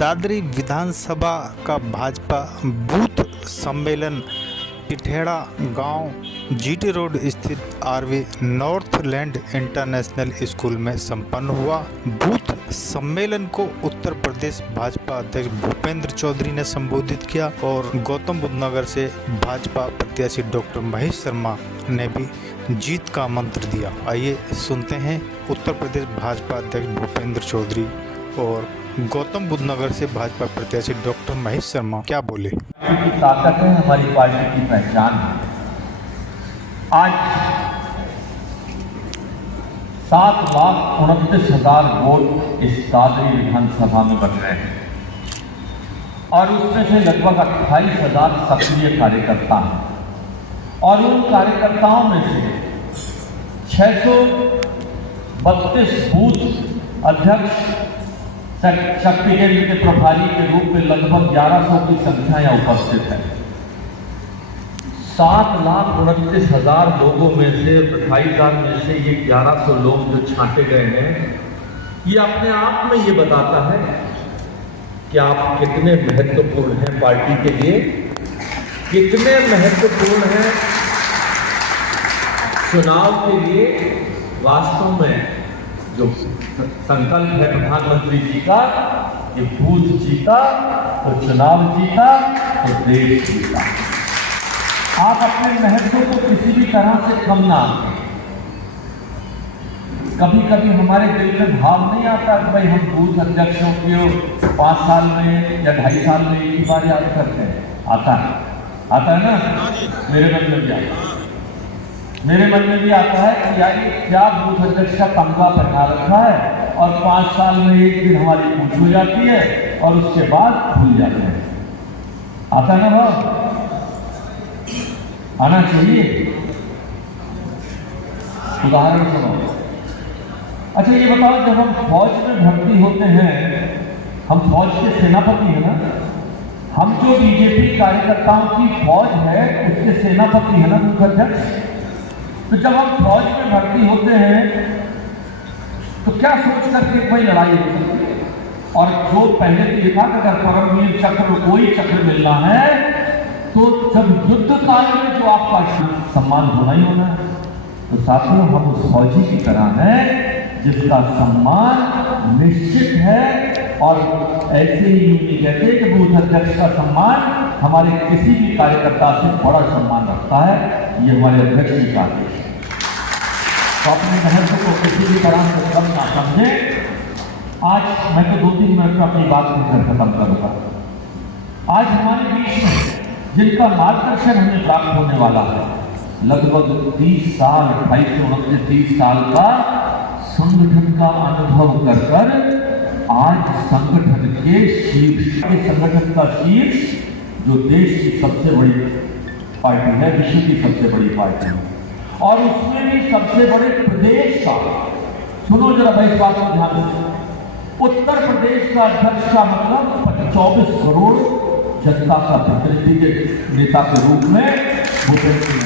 दादरी विधानसभा का भाजपा बूथ सम्मेलन पिठेड़ा गांव जीटी रोड स्थित आरवी नॉर्थलैंड इंटरनेशनल स्कूल में संपन्न हुआ। बूथ सम्मेलन को उत्तर प्रदेश भाजपा अध्यक्ष भूपेंद्र चौधरी ने संबोधित किया और गौतम बुद्ध नगर से भाजपा प्रत्याशी डॉक्टर महेश शर्मा ने भी जीत का मंत्र दिया। आइए सुनते हैं उत्तर प्रदेश भाजपा अध्यक्ष भूपेंद्र चौधरी और गौतम बुद्ध नगर से भाजपा प्रत्याशी डॉक्टर महेश शर्मा क्या बोले। की ताकत है, हमारी पार्टी की पहचान है। आज 7,29,000 वोट इस दादरी विधानसभा में बन रहे हैं और उसमें से लगभग 28,000 सक्रिय कार्यकर्ता हैं और उन कार्यकर्ताओं में से 632 बूथ अध्यक्ष शक्ति केंद्र के प्रभारी के रूप में लगभग 1100 की संख्या यहाँ उपस्थित है। 7,29,000 लोगों में से 28,000 में से ये 1100 लोग जो छांटे गए हैं, ये अपने आप में ये बताता है कि आप कितने महत्वपूर्ण हैं पार्टी के लिए, कितने महत्वपूर्ण हैं चुनाव के लिए। वास्तव में जो संकल्प है प्रधानमंत्री जी का कि बूथ जीता तो चुनाव जीता तो देश जीता। आप अपने महत्व को किसी भी तरह से कम ना करें। कभी कभी हमारे दिल में भाव नहीं आता कि भाई हम बूथ अध्यक्षों को 5 साल में या 2.5 साल में एक ही बार याद करते हैं। आता है ना? मेरे मन में भी आता है। मेरे मन में भी आता है कि यार ये क्या बूथ अध्यक्ष का तमगा पहना रखा है और 5 साल में एक दिन हमारी पूछ हो जाती है और उसके बाद भूल जाते हैं। आता है ना भाव? आना चाहिए। उदाहरण सुनो। अच्छा ये बताओ, जब हम फौज में भर्ती होते हैं, हम फौज के सेनापति हैं ना? हम जो बीजेपी कार्यकर्ताओं की फौज है उसके सेनापति है ना बूथ अध्यक्ष? तो जब हम फौज में भर्ती होते हैं तो क्या सोच करके कोई लड़ाई हो सकती है? और जो पहले तो ये था कि अगर परमवीर चक्र कोई चक्र मिलना है तो जब युद्ध काल में जो आपका सम्मान होना ही होना है। तो साथियों, हम उस फौजी की तरह हैं जिसका सम्मान निश्चित है और ऐसे ही नहीं कहते कि बूथ अध्यक्ष का सम्मान हमारे किसी भी कार्यकर्ता से बड़ा सम्मान रखता है। ये हमारे अध्यक्ष जी का आदेश है। तो अपने महत्व को किसी भी तरह से कम ना समझे। आज मैं तो 2-3 मिनट में अपनी बात को खत्म करूंगा। आज हमारे बीच में जिनका मार्गदर्शन हमें प्राप्त होने वाला है, लगभग 30 साल 28-29-30 साल का संगठन का अनुभव कर आज संगठन के शीर्ष के संगठन का शीर्ष जो देश की सबसे बड़ी पार्टी है, विश्व की सबसे बड़ी पार्टी है और उसमें भी सबसे बड़े प्रदेश का, सुनो जरा भाई इस बात को ध्यान से, उत्तर प्रदेश का अध्यक्ष का मतलब 24 करोड़ जनता का प्रतिनिधि नेता के रूप में भूपेंद्र सिंह।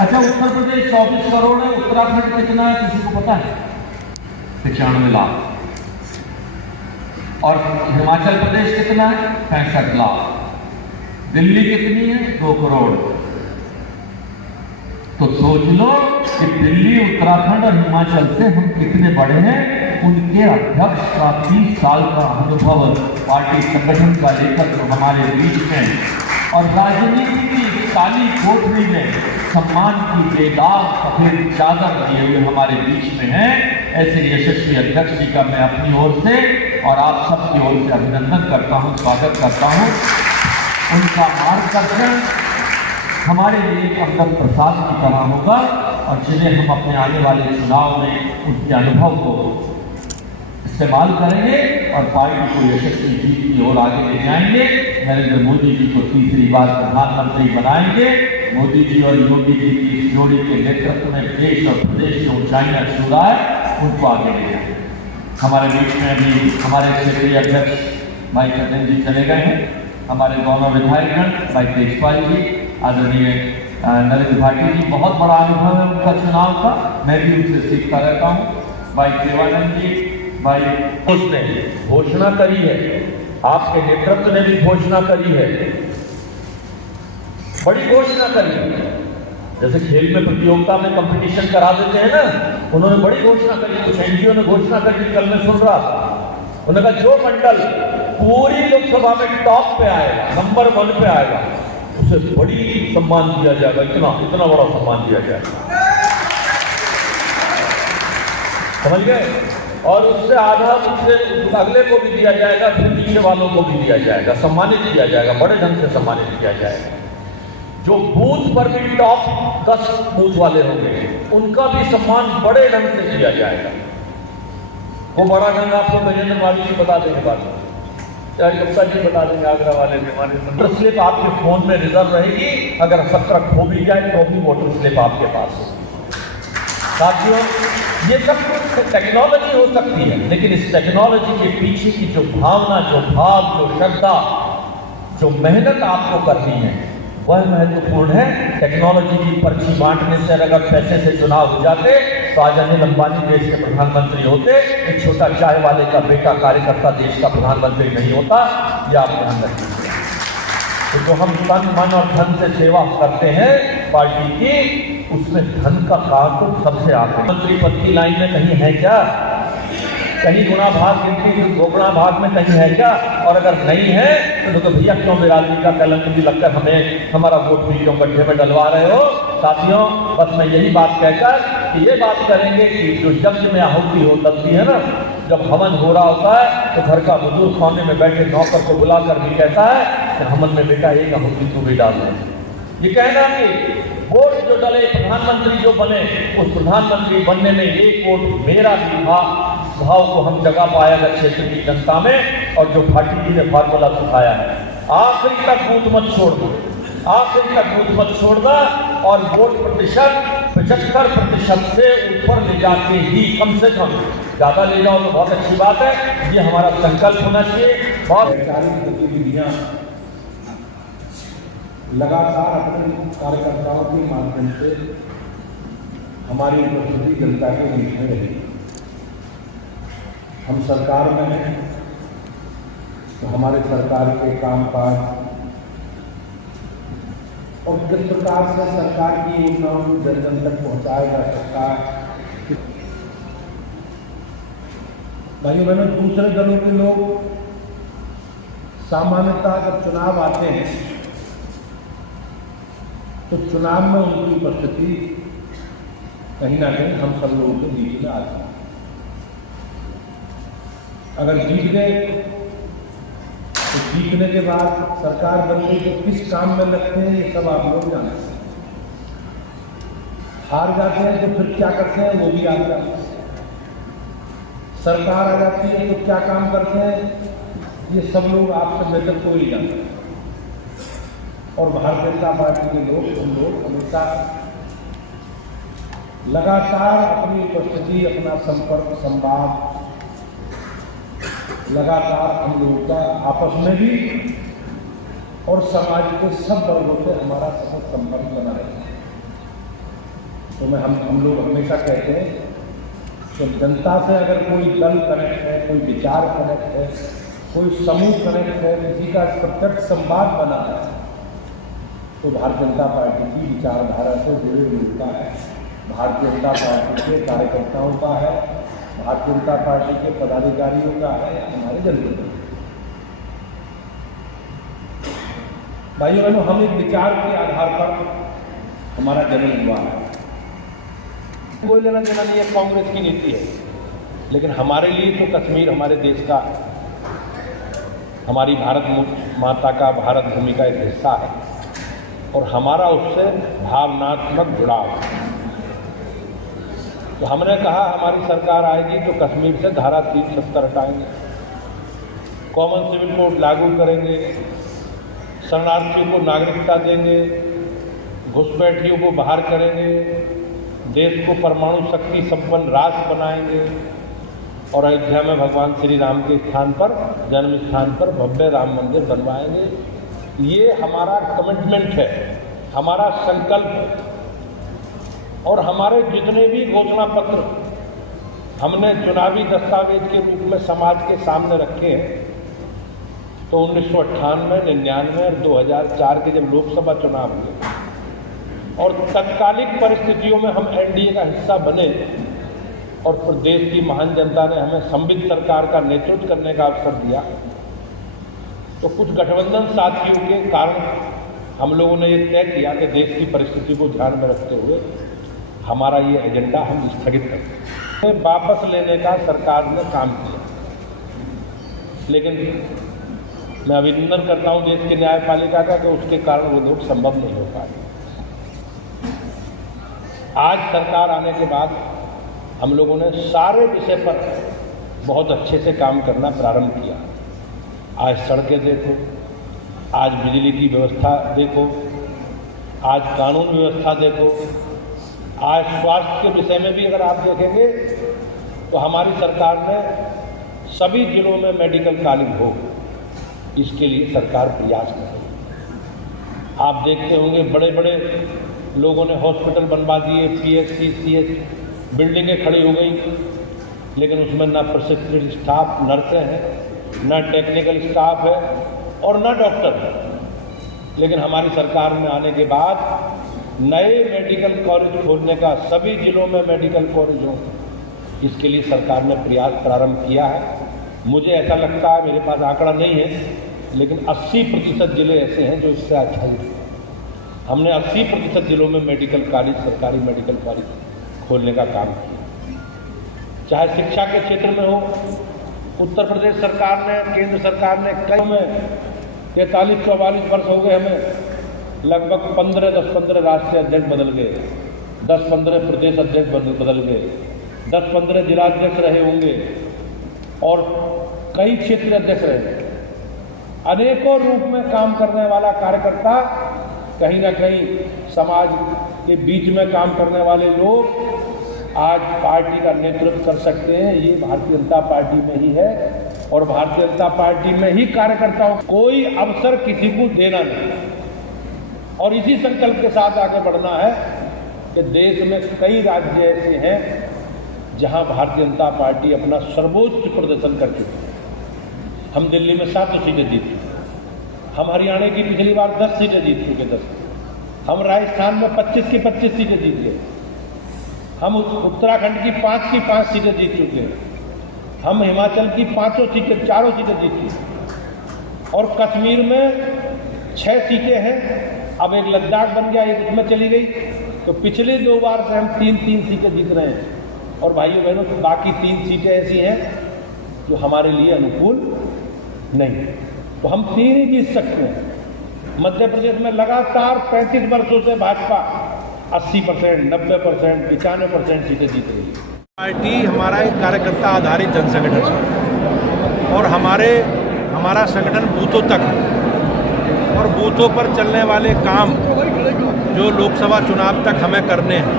अच्छा, उत्तर प्रदेश 24 करोड़ है, उत्तराखंड कितना है किसी को पता है? 95 लाख। और हिमाचल प्रदेश कितना है? 65 लाख। दिल्ली कितनी है? 2 करोड़। तो सोच लो कि दिल्ली, उत्तराखंड और हिमाचल से हम कितने बड़े हैं। उनके अध्यक्ष का 30 साल का अनुभव पार्टी संगठन का लेकर जो हमारे बीच में और राजनीति की काली कोठरी में सम्मान की बेदाग सफेद चादर लिए हुए हमारे बीच में है, ऐसे यशस्वी अध्यक्ष जी का मैं अपनी ओर से और आप सबकी ओर से अभिनंदन करता हूं, स्वागत करता हूं। उनका मार्गदर्शन हमारे लिए एक अमृत प्रसाद की तरह होगा और जिन्हें हम अपने आने वाले चुनाव में उनके अनुभव को इस्तेमाल करेंगे और पार्टी को यशस्वी जीत की ओर आगे ले जाएंगे। नरेंद्र मोदी जी को तीसरी बार प्रधानमंत्री बनाएंगे। मोदी जी और योगी जी की इस जोड़ी के नेतृत्व में देश और प्रदेश की ऊंचाइयां छू रहा है, उनको आगे ले जाएंगे। हमारे बीच में अभी हमारे क्षेत्रीय अध्यक्ष भाई सत्येंद्र जी चले गए हैं। हमारे दोनों विधायकगण भाई तेजपाल जी, आदरणीय नरेंद्र भाटी जी, बहुत बड़ा अनुभव है उनका चुनाव का, मैं भी उनसे सीखता रहता हूँ। भाई सेवानंद जी, भाई उसने घोषणा करी है, आपके नेतृत्व ने भी घोषणा करी है, बड़ी घोषणा करी है। जैसे खेल में प्रतियोगिता में कंपटीशन करा देते हैं ना, उन्होंने बड़ी घोषणा करी। कुछ एनजीओ ने घोषणा करी, कल मैं सुन रहा था, उन्होंने कहा जो मंडल पूरी लोकसभा में टॉप पे आएगा, नंबर 1 पे आएगा, उसे बड़ी सम्मान दिया जाएगा, इतना बड़ा सम्मान दिया जाएगा, समझ गए। और उससे आधा उससे अगले को भी दिया जाएगा, फिर पीछे वालों को भी दिया जाएगा, सम्मानित किया जाएगा, बड़े ढंग से सम्मानित किया जाएगा। जो बूथ पर भी टॉप 10 बूथ वाले होंगे, उनका भी सम्मान बड़े ढंग से किया जाएगा। वो बड़ा ढंग आपको गजेंद्र माली जी बता देंगे, बात चाहे गुप्ता जी बता देंगे, आगरा वाले भी। वोटर स्लिप आपके फोन में रिजर्व रहेगी, अगर 17 खो भी जाए तो भी वोटर स्लिप आपके पास होगी। साथियों, ये सब कुछ टेक्नोलॉजी हो सकती है, लेकिन इस टेक्नोलॉजी के पीछे की जो भावना, जो भाव, जो श्रद्धा, जो मेहनत आपको करनी है, वह महत्वपूर्ण है। टेक्नोलॉजी की पर्ची बांटने से अगर पैसे से चुनाव हो जाते तो आज अनिल अंबानी देश के प्रधानमंत्री होते, एक छोटा चाय वाले का बेटा कार्यकर्ता देश का प्रधानमंत्री नहीं होता। ये आप ध्यान रखिए। तो जो हम तन मन और धन से सेवा करते हैं पार्टी की, उसमें धन का काम तो सबसे आगे। मंत्री पद की लाइन में कहीं है क्या? कहीं गुणा भाग गिनती 2 गुणा भाग में कहीं है क्या? और अगर नहीं है तो भैया क्यों बिरादरी का कलंक भी लगकर हमें हमारा वोट भी क्यों गड्ढे में डलवा रहे हो? साथियों, बस मैं यही बात कहकर कि ये बात करेंगे कि जो यज्ञ में आहुति हो लगती है ना, जब हवन हो रहा होता है तो घर का बुजुर्ग खाने में बैठे नौकर को बुलाकर भी कहता है कि हवन में बेटा एक आहुति तू भी डाल दे। ये कहना कि वोट जो डले, प्रधानमंत्री जो बने, उस प्रधानमंत्री बनने में एक वोट मेरा भी था, भाव को हम जगह पाएगा क्षेत्र की जनता में। और जो भाटी जी ने फार्मूला सिखाया है, आखिरी तक बूथ मत छोड़ना, आखिरी तक बूथ मत छोड़ना, और वोट प्रतिशत 75% से ऊपर ले जाके ही, कम से कम, ज्यादा ले जाओ तो बहुत अच्छी बात है, ये हमारा संकल्प होना चाहिए। बहुत गतिविधियां लगातार अपने कार्यकर्ताओं के माध्यम से हमारी उपस्थिति जनता के बीच में रही। हम सरकार में हैं तो हमारे सरकार के कामकाज और किस प्रकार से सरकार की योजनाओं को जन जन तक पहुँचाया जा सकता है। भाई बहनों, दूसरे दलों के लोग सामान्यतः जब चुनाव आते हैं तो चुनाव में उनकी उपस्थिति कहीं ना कहीं हम सब लोगों के बीच में आती है। अगर जीत गए तो जीतने के बाद सरकार बन गई तो किस काम में लगते हैं ये सब आप लोग जानते हैं। हार जाते हैं तो फिर क्या करते हैं वो भी आप जानते हैं। सरकार आ जाती है तो क्या काम करते हैं ये सब लोग आपसे बेहतर कोई जानते हैं। और भारतीय जनता पार्टी के लोग, हम लोग हमेशा लगातार अपनी उपस्थिति, अपना संपर्क, संवाद लगातार हम लोगों का आपस में भी और समाज के सब वर्गों से हमारा सतत संपर्क बना रहता है। तो हम लोग हमेशा कहते हैं कि जनता से अगर कोई दल कनेक्ट है, कोई विचार कनेक्ट है, कोई समूह कनेक्ट है, किसी का प्रत्यक्ष संवाद बना है, तो भारतीय जनता पार्टी की विचारधारा से जुड़े लोगों का है, भारतीय जनता पार्टी के कार्यकर्ताओं का है, भारतीय जनता पार्टी के पदाधिकारियों का है, हमारे जनता। भाइयों बहनों, हम एक विचार के आधार पर हमारा जन्म हुआ है। कोई लेना देना नहीं है, कांग्रेस की नीति है, लेकिन हमारे लिए तो कश्मीर हमारे देश का, हमारी भारत माता का, भारत भूमि का एक हिस्सा है और हमारा उससे भावनात्मक जुड़ाव है। तो हमने कहा हमारी सरकार आएगी तो कश्मीर से धारा 370 हटाएंगे, कॉमन सिविल कोड लागू करेंगे, शरणार्थियों को नागरिकता देंगे, घुसपैठियों को बाहर करेंगे, देश को परमाणु शक्ति संपन्न राष्ट्र बनाएंगे और अयोध्या में भगवान श्री राम के स्थान पर, जन्म स्थान पर भव्य राम मंदिर बनवाएंगे। ये हमारा कमिटमेंट है, हमारा संकल्प है। और हमारे जितने भी घोषणा पत्र हमने चुनावी दस्तावेज के रूप में समाज के सामने रखे हैं तो 1998, 99 और 2004 के जब लोकसभा चुनाव हुए और तत्कालिक परिस्थितियों में हम एनडीए का हिस्सा बने और प्रदेश की महान जनता ने हमें संवित सरकार का नेतृत्व करने का अवसर दिया, तो कुछ गठबंधन साथियों के कारण हम लोगों ने ये तय किया कि देश की परिस्थिति को ध्यान में रखते हुए हमारा ये एजेंडा हम स्थगित करते हैं। वापस लेने का सरकार ने काम किया, लेकिन मैं अभिनंदन करता हूँ देश की न्यायपालिका का कि उसके कारण वो लोग संभव नहीं हो पाए। आज सरकार आने के बाद हम लोगों ने सारे विषय पर बहुत अच्छे से काम करना प्रारंभ किया। आज सड़कें देखो, आज बिजली की व्यवस्था देखो, आज कानून व्यवस्था देखो, आज स्वास्थ्य के विषय में भी अगर आप देखेंगे तो हमारी सरकार ने सभी जिलों में मेडिकल कॉलेज हो, इसके लिए सरकार प्रयास कर रही है। आप देखते होंगे बड़े बड़े लोगों ने हॉस्पिटल बनवा दिए, पीएचसी, सीएच बिल्डिंगें खड़ी हो गई, लेकिन उसमें ना प्रशिक्षित स्टाफ नर्सें हैं, ना टेक्निकल स्टाफ है और ना डॉक्टर है। लेकिन हमारी सरकार में आने के बाद नए मेडिकल कॉलेज खोलने का, सभी जिलों में मेडिकल कॉलेज हो, इसके लिए सरकार ने प्रयास प्रारंभ किया है। मुझे ऐसा लगता है, मेरे पास आंकड़ा नहीं है, लेकिन 80% जिले ऐसे हैं जो इससे अच्छा ही। हमने 80% जिलों में मेडिकल कॉलेज, सरकारी मेडिकल कॉलेज खोलने का काम किया। चाहे शिक्षा के क्षेत्र में हो, उत्तर प्रदेश सरकार ने, केंद्र सरकार ने कई में 43-44 वर्ष हो गए हमें, लगभग 10-15 राष्ट्रीय अध्यक्ष बदल गए, 10-15 प्रदेश अध्यक्ष बदल गए, 10-15 जिलाध्यक्ष रहे होंगे और कई क्षेत्रीय अध्यक्ष रहे। अनेकों रूप में काम करने वाला कार्यकर्ता, कहीं ना कहीं समाज के बीच में काम करने वाले लोग आज पार्टी का नेतृत्व कर सकते हैं। ये भारतीय जनता पार्टी में ही है और भारतीय जनता पार्टी में ही कार्यकर्ताओं को कोई अवसर किसी को देना नहीं और इसी संकल्प के साथ आगे बढ़ना है कि देश में कई राज्य ऐसे हैं जहां भारतीय जनता पार्टी अपना सर्वोच्च प्रदर्शन कर चुकी है। हम दिल्ली में 7 सीटें जीत चुके, हम हरियाणा की पिछली बार 10 सीटें जीत चुके, 10। हम राजस्थान में 25 की 25 सीटें जीत गए, हम उत्तराखंड की 5 की 5 सीटें जीत चुके, हम हिमाचल की 4 सीटें जीत चुके और कश्मीर में 6 सीटें हैं। अब एक लद्दाख बन गया, एक उसमें चली गई, तो पिछले 2 बार से हम 3-3 सीटें जीत रहे हैं। और भाइयों बहनों, बाकी 3 सीटें ऐसी हैं जो हमारे लिए अनुकूल नहीं, तो हम 3 ही जीत सकते हैं। मध्य प्रदेश में लगातार 35 वर्षों से भाजपा 80%, 90%, 95% सीटें जीत रही है। पार्टी हमारा एक कार्यकर्ता आधारित जन संगठन है और हमारा संगठन बूथों तक है और बूथों पर चलने वाले काम जो लोकसभा चुनाव तक हमें करने हैं,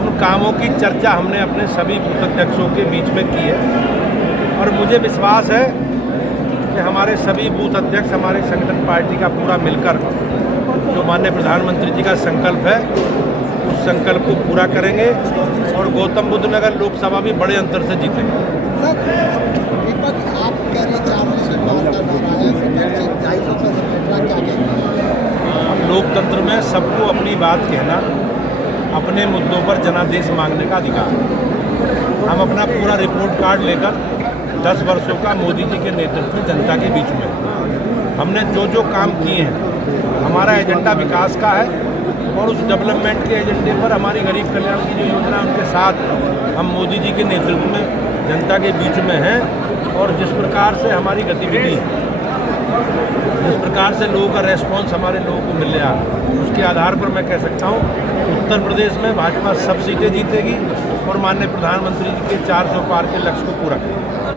उन कामों की चर्चा हमने अपने सभी बूथ अध्यक्षों के बीच में की है और मुझे विश्वास है कि हमारे सभी बूथ अध्यक्ष हमारे संगठन पार्टी का पूरा मिलकर जो माननीय प्रधानमंत्री जी का संकल्प है, उस संकल्प को पूरा करेंगे और गौतम बुद्ध नगर लोकसभा भी बड़े अंतर से जीतेंगे। सर, विपक्ष आप कह रहे 400 से पार करना रहा है, 250 से बैठ रहा, क्या कहेंगे? लोकतंत्र में सबको अपनी बात कहना, अपने मुद्दों पर जनादेश मांगने का अधिकार है। हम अपना पूरा रिपोर्ट कार्ड लेकर 10 वर्षों का मोदी जी के नेतृत्व में जनता के बीच में हमने जो काम किए हैं, हमारा एजेंडा विकास का है और उस डेवलपमेंट के एजेंडे पर हमारी गरीब कल्याण की जो योजना है उनके साथ हम मोदी जी के नेतृत्व में जनता के बीच में हैं और जिस प्रकार से हमारी गतिविधि, जिस प्रकार से लोगों का रेस्पॉन्स हमारे लोगों को मिल रहा है, उसके आधार पर मैं कह सकता हूँ उत्तर प्रदेश में भाजपा सब सीटें जीतेगी और माननीय प्रधानमंत्री जी के 400 पार के लक्ष्य को पूरा करेगी।